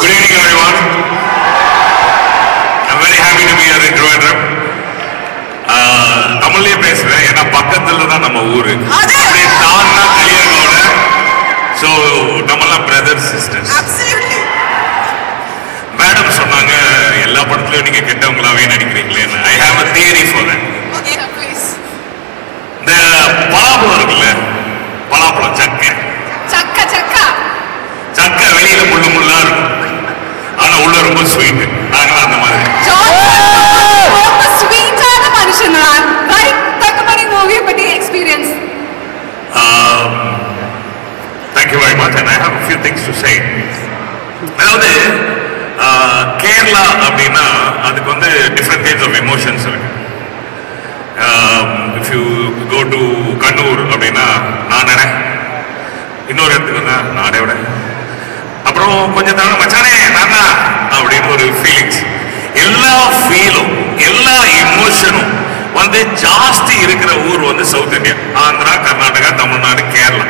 Good evening, everyone. I'm very happy to be here in Trivandrum. தமிழ்லயே பேசுறேன் ஏன்னா பக்கத்துல தான் நம்ம ஊரு. அப்படியே தான்னா கலியனோட. So நம்மலாம் brothers sisters. Absolutely. மேடம் சொன்னாங்க எல்லா படத்துலயும் நீங்க கெட்டவங்களாவே நடிக்கிறீங்களேன்னு. I have a theory for that. Okay, please. இந்த பலாப்பழம் இருக்குல்ல, பலாப்பழம் சக்கை. சக்கை வெளியில முள்ளா இருக்கும், ஆனா உள்ள ரொம்ப ஸ்வீட். நாங்களாம் அந்த மாதிரி. ரொம்ப ஸ்வீட்டான மனுஷன் நான். ரைட், தங்கமணி மூவியை பத்தி experience. Thank you very much and I have a few things to say. அதாவது கேரளா அப்படின்னா அதுக்கு வந்து different kinds of emotions இருக்கு. If you go to Kannur அப்படின்னா நானே, இன்னொரு இடத்துக்கு வந்தா நானே விட, அப்புறம் கொஞ்சம் தவிர மச்சானே நானா அப்படின்னு ஒரு ஃபீலிங்ஸ். எல்லா ஃபீலும் எல்லா இமோஷனும் வந்து ஜாஸ்தி இருக்கிற ஊர் வந்து சவுத் இந்தியா, ஆந்திரா, கர்நாடகா, தமிழ்நாடு, கேரளா.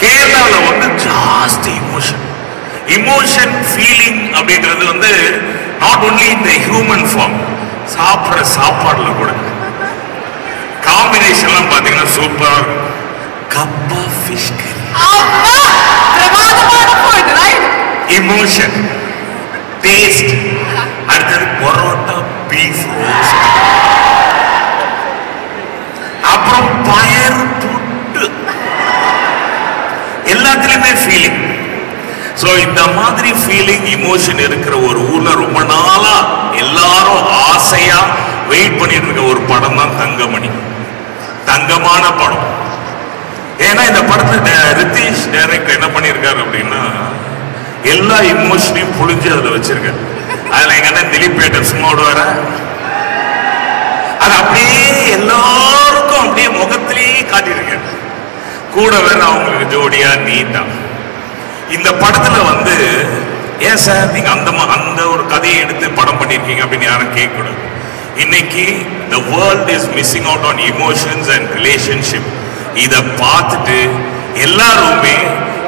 கேரளாவில் வந்து ஜாஸ்தி இமோஷன் ஃபீலிங் அப்படின்றது வந்து நாட் ஒன்லி இந்த ஹியூமன் ஃபார்ம், சாப்பிட்ற சாப்பாடுல கூட காம்பினேஷன்லாம் பார்த்தீங்கன்னா சூப்பர். கப்பா ஃபிஷ் கறி, இமோஷன், டேஸ்ட். அடுத்தது பரோட்டா, பீஃப் ரோஸ்ட், அப்புறம் பயர் புட்டு, எல்லாத்துலயுமே ஃபீலிங். ஸோ இந்த மாதிரி ஃபீலிங் இமோஷன் இருக்கிற ஒரு ஊர்ல ரொம்ப நாளா எல்லாரும் ஆசையா வெயிட் பண்ணிட்டு இருக்க ஒரு படம் தான் தங்கமணி. தங்கமான படம். ஏன்னா இந்த படத்தை ரித்தீஷ் டைரக்டர் என்ன பண்ணியிருக்காரு அப்படின்னா எல்லா இமோஷனையும் புழிஞ்சு அதில் வச்சிருக்காரு. அதில் எங்க அண்ணன் திலீப் பேட்டர் சும்மா விடுவார, அது அப்படியே எல்லாருக்கும் அப்படியே முகத்திலேயே காட்டியிருக்காரு. கூட வேற அவங்களுக்கு ஜோடியா நீட்டா. இந்த படத்துல வந்து ஏன் சார் நீங்க அந்த ஒரு கதையை எடுத்து படம் பண்ணிருக்கீங்க அப்படின்னு யாரும் கேட்கக்கூடாது. இன்னைக்கு the world is missing out on emotions and relationship. இத பார்த்துட்டு எல்லாருமே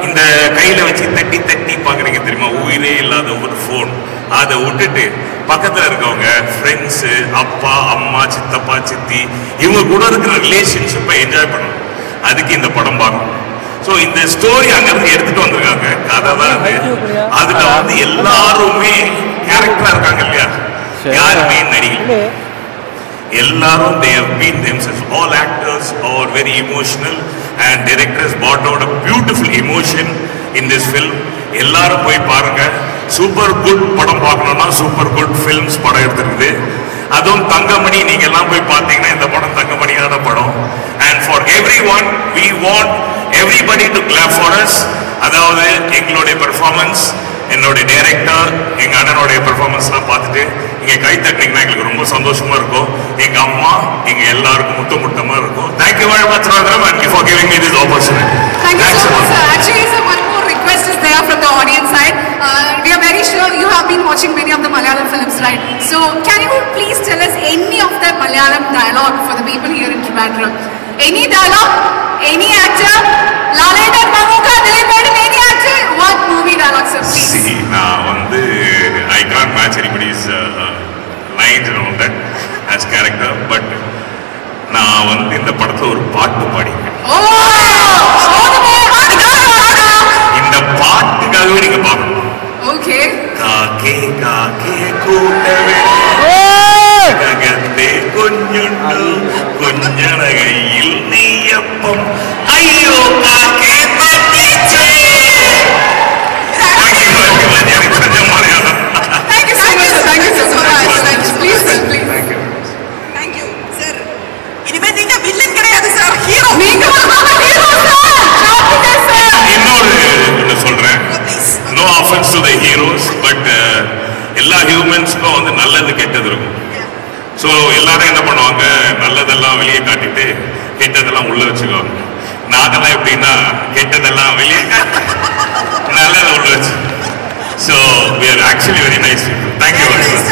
இந்த கையில வச்சு தட்டி தட்டி பாக்குறீங்க தெரியுமா, உயிரே இல்லாத ஒரு போன். அதை விட்டுட்டு பக்கத்துல இருக்கவங்க ஃப்ரெண்ட்ஸு, அப்பா அம்மா, சித்தப்பா சித்தி, இவங்க கூட இருக்கிற ரிலேஷன்ஷிப்பை என்ஜாய் பண்ணணும். அதுக்கு இந்த படம் பார்க்கணும். ஸோ இந்த ஸ்டோரி அங்கிருந்து எடுத்துட்டு வந்திருக்காங்க, கதை தான் அது. அதுல வந்து எல்லாருமே கேரக்டரா இருக்காங்க இல்லையா, யாருமே நடிகை, எல்லாரும் they have been themselves. All actors are very emotional and directors brought out a beautiful emotion in this film. எல்லாரும் போய் பாருங்க. சூப்பர் குட் படம் பார்க்கணும்னா சூப்பர் குட் ஃபிலிம்ஸ் படம் எடுத்துருக்குது. அதுவும் தங்கமணி நீங்க எல்லாம் போய் பார்த்தீங்கன்னா இந்த படம் தங்கமணியான படம். And for everyone we want everybody to clap for us. அதாவது எங்களுடைய பெர்ஃபார்மன்ஸ், என்னுடைய டைரக்டர், எங்க அண்ணனுடைய பெர்ஃபார்மன்ஸ்லாம் பார்த்துட்டு இங்க கை தட்டினீங்கன்னா எங்களுக்கு ரொம்ப சந்தோஷமா இருக்கும். எங்க அம்மா எங்க எல்லாருக்கும் முத்தமா இருக்கும். Thank you very much Raghav and for giving me this opportunity. Thank you so much sir. Actually sir, one more request is there from the audience side. We are very sure you have been watching many of the Malayalam films, right? So can you please tell us any of the Malayalam dialogue for the people here in Trivandrum? Any dialogue, any actor, Laladan, Mammootty, Dilip Edin, any actor, what movie dialogue sir please? See, நான் வந்து I can't match anybody's lines around that as character, but நான் வந்து இந்த படத்துல ஒரு பாட்டு பாடிக்கிறேன். இந்த பாட்டுக்காகவே நீங்க பார்க்கணும். ஓகே. காக்கே காக்கே கூட்டவே ககத்தே கொஞ்சுண்டு கொஞ்சனகையில் நெய்யப்பம் ஐயோ காக்கே தட்டிச்சே. Thank you very much. எனக்கு தெரிஞ்ச Malayalam. Thank you so much sir. Thank you so much. Please sir, please. Thank you. Thank you sir. இனிமே நீங்க வில்லன் கிடையாது சார், ஹீரோ. நீங்க ஹீரோ சார். இன்னொரு சொல்றேன். No offense to the heroes, but எல்லா ஹியூமன்ஸ்க்கும் வந்து நல்லது கெட்டது இருக்கும். ஸோ எல்லாரும் என்ன பண்ணுவாங்க, நல்லதெல்லாம் வெளியே காட்டிட்டு கெட்டதெல்லாம் உள்ள வச்சுக்குவாங்க. நாங்கெல்லாம் எப்படின்னா கெட்டதெல்லாம் வெளியே காட்டி நல்லதை உள்ள வச்சு. So we are actually very nice people. Thank you very much.